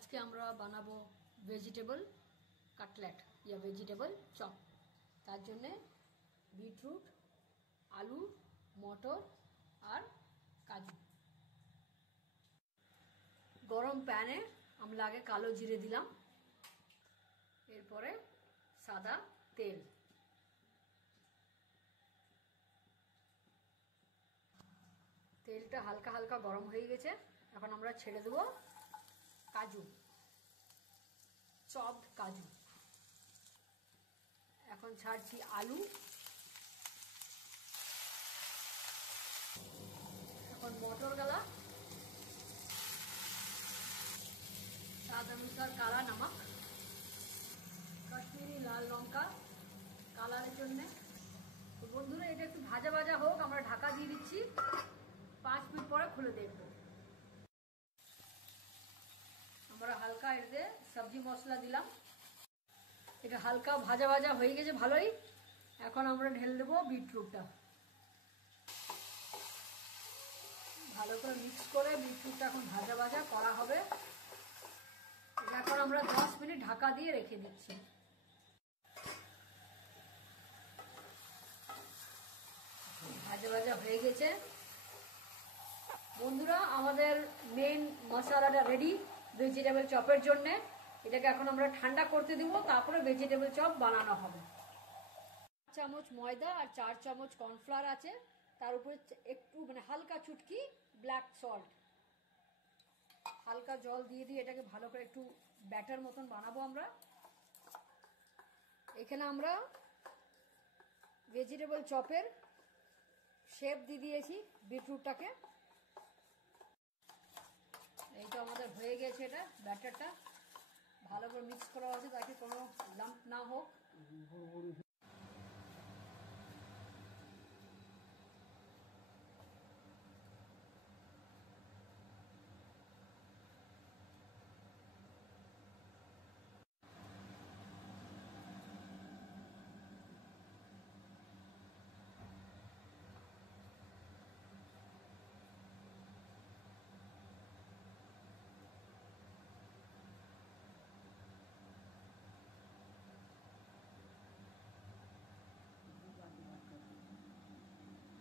আজকে আমরা বানাবো ভেজিটেবল কাটলেট ইয়া ভেজিটেবল চপ। তার জন্যে বিটরুট, আলু, মটর আর কাজু। গরম প্যানে আমরা আগে কালো জিরে দিলাম, এরপরে সাদা তেল। তেলটা হালকা হালকা গরম হয়ে গেছে, এখন আমরা ছেড়ে দেবো কাজু, চপড কাজু। এখন ছাড়ছি আলু, এখন মটর গালা, স্বাদ অনুসার কালা নমক, কাশ্মীরি লাল লঙ্কা কালারের জন্যে। তো বন্ধুরা, এটা একটু ভাজা ভাজা হোক, আমরা ঢাকা দিয়ে দিচ্ছি, 5 মিনিট পরে খুলে দেখবো। আমরা হালকা এতে সবজি মশলা দিলাম, এটা হালকা ভাজা ভাজা হয়ে গেছে ভালোই। এখন আমরা ঢেলে দেবো বিটরুটটা, ভালো করে মিক্স করে বিটরুটটা এখন ভাজা ভাজা করা হবে। এখন আমরা 10 মিনিট ঢাকা দিয়ে রেখে দিচ্ছি। ভাজা ভাজা হয়ে গেছে বন্ধুরা, আমাদের মেন মশলাটা রেডি ভেজিটেবল চপের জন্য। এটাকে এখন আমরা ঠান্ডা করতে দিব, তারপরে ভেজিটেবল চপ বানানো হবে। 4 চামচ ময়দা আর 4 চামচ কর্নফ্লাওয়ার আছে, তার উপরে একটু হালকা চুটকি ব্ল্যাক সল্ট। হালকা জল দিয়ে দিয়ে এটাকে ভালো করে একটু ব্যাটার মতন বানাবো আমরা। এখানে আমরা ভেজিটেবল চপের শেপ দিয়ে দিয়েছি বিটরুটটাকে। এইটা আমাদের হয়ে গেছে, এটা ব্যাটারটা ভালো করে মিক্স করা আছে তাকে কোনো লাম্প না হোক।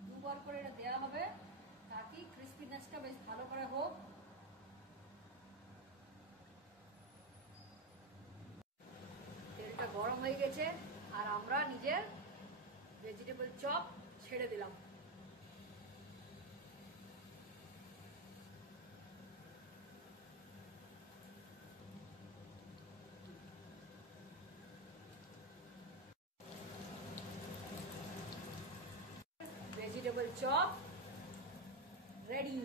দুবার করে এটা দেওয়া হবে তাকি ক্রিস্পিনেসটা বেশ ভালো করে হোক। তেলটা গরম হয়ে গেছে আর আমরা নিজের ভেজিটেবল চপ ছেড়ে দিলাম। Vegetable chop ready.